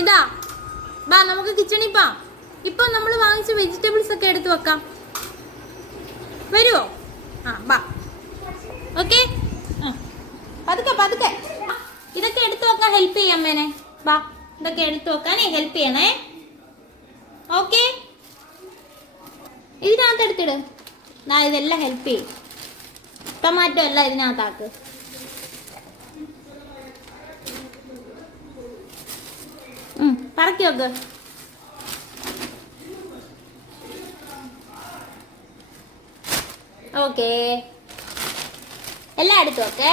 ഇതാ. ബാ നമുക്ക് കിച്ചണിൽ പോവാം. ഇപ്പൊ നമ്മൾ വാങ്ങിച്ച വെജിറ്റബിൾസ് ഒക്കെ എടുത്ത് വെക്കാം. വരുമോ ആ ബാ ഓക്കെ പതുക്കെ പതുക്കെ. ഇതൊക്കെ എടുത്തു വെക്കാൻ ഹെൽപ്പ് ചെയ്യാം അമ്മേനെ. ബാ ഇതൊക്കെ എടുത്തു വെക്കാനേ ഹെൽപ്പ് ചെയ്യണേ. ഓക്കെ ഇതിനകത്ത് എടുത്തിട്. ഇതെല്ലാം ഹെൽപ്പ് ചെയ്യും. ടൊമാറ്റോ എല്ലാം ഇതിനകത്താക്ക്. പറക്കി നോക്ക് ഓക്കെ. എല്ലാം എടുത്തു ഓക്കെ.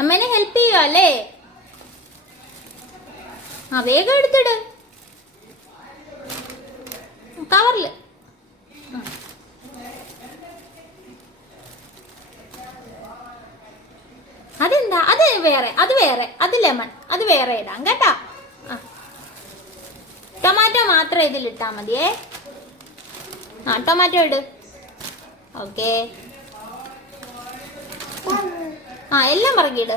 അമ്മേനെ ഹെൽപ്പ് ചെയ്യുക അല്ലേ ആ വേഗം എടുത്തിട്. കവറിൽ. അതെന്താ? അത് വേറെ അത് വേറെ അത് ലെമൺ അത് വേറെ ഇടാം കേട്ടാ. ടൊമാറ്റോ മാത്രം ഇതിലിട്ടാ മതിയേ. ആ ടൊമാറ്റോ ഇട്. ഓക്കെ. ആ എല്ലാം പറകിട്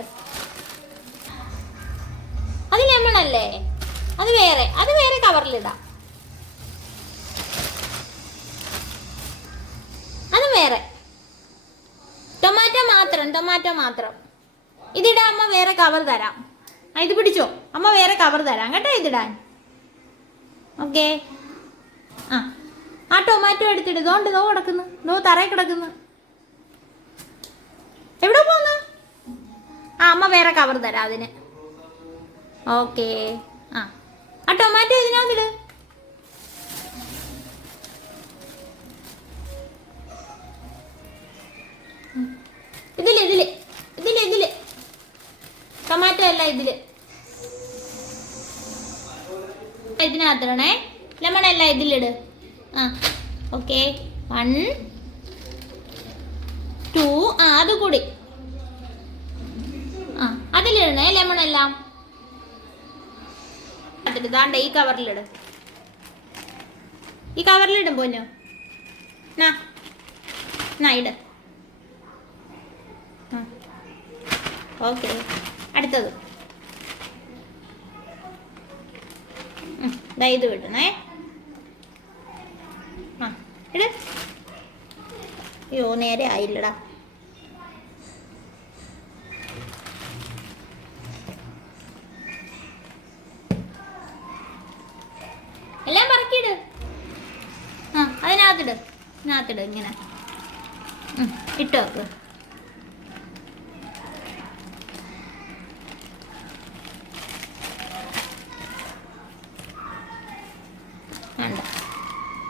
അത് ലെമൺ അല്ലേ? അത് വേറെ അത് വേറെ കവറിലിടാം അത് വേറെ. ടൊമാറ്റോ മാത്രം ടൊമാറ്റോ മാത്രം. ഇതിടാൻ അമ്മ വേറെ കവർ തരാം. ഇത് പിടിച്ചോ. അമ്മ വേറെ കവർ തരാം കേട്ടോ ഇതിടാൻ. ഓക്കെ ആ ആ ടൊമാറ്റോ എടുത്തിട്ട് ഇതോണ്ട് ഇതോ കിടക്കുന്നു. ഇതോ തറയിൽ കിടക്കുന്നു. എവിടെ പോന്ന്? ആ അമ്മ വേറെ കവർ തരാം അതിന്. ഓക്കെ ആ ആ ടൊമാറ്റോ ഇതിനകത്തിട്. ഇതിനകത്തിടണേ ലെമൺ അല്ല ഇതിലിട്. ആ ഓക്കെ. വൺ ടു ആ അത് കൂടി. ആ അതിലിടണേ ലെമൺ എല്ലാം അതിലിതാണ്ട് ഈ കവറിലിട്. ഈ കവറിലിടും പോഞ്ഞോ നാ നാ ഇട്. ഓക്കെ. അടുത്തത്. ദാ ഇത് വിടണേ ആ ഇട്. അയ്യോ നേരെ ആയില്ലടാ. എല്ലാം പറക്കിട് ആ അതിനകത്തിട്. ഇതിനകത്തിട് ഇങ്ങനെ. ഇട്ട് വെക്ക്.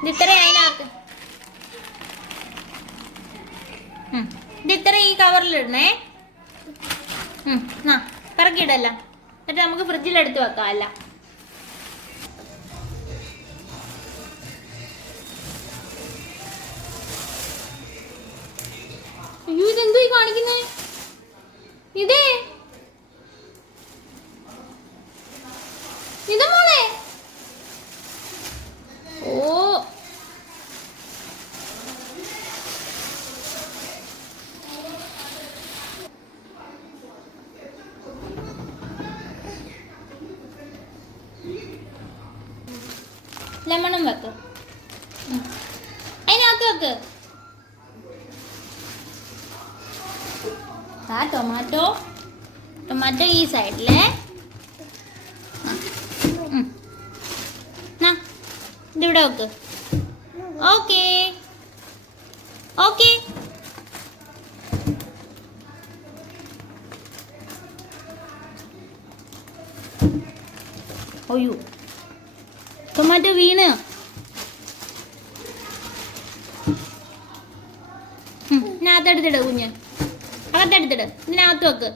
ഇത് ഇത്രയും അതിനകത്ത്. ഉം. ഇത് ഇത്രയും ഈ കവറിലിടണേ കറക്കിയിടല്ല എന്നിട്ട് നമുക്ക് ഫ്രിഡ്ജിൽ എടുത്ത് വെക്കാം അല്ല. ഇതെന്തോ ഇതേ. ഇത് ലെമണും വെക്ക്. അതിനകത്ത് വെക്ക്. ആ ടൊമാറ്റോ ടൊമാറ്റോ ഈ സൈഡിലേ ഇതിവിടെ വെക്ക്. ഓക്കേ. ഓക്കേ. അയ്യോ. ടൊമാറ്റോ വീണ്. ഇതിനകത്തെടുത്തിട് കുഞ്ഞ്. അകത്തെടുത്തിട് ഇതിനകത്ത് വെക്ക്.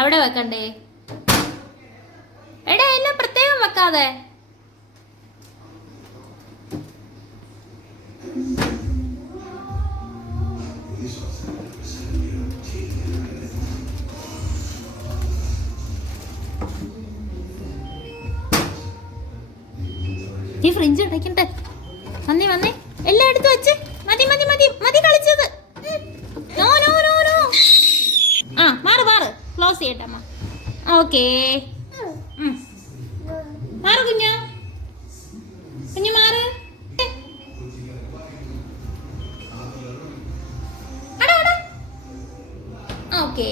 അവിടെ വെക്കണ്ടേ? എടാ എല്ലാം പ്രത്യേകം വെക്കാതെ. നീ ഫ്രിഡ്ജ് അടയ്ക്കണ്ടേ വന്നേ വന്നേ. എല്ലാം എടുത്തു വെച്ച്. മതി മതി മതി മതി കളിച്ചത്. No no no no. ആ മാറ് മാറ്. ക്ലോസ് ചെയ്യട്ടമ്മ ഓക്കേ മാറ് കുഞ്ഞു. കുഞ്ഞു മാറ്. ഓക്കേ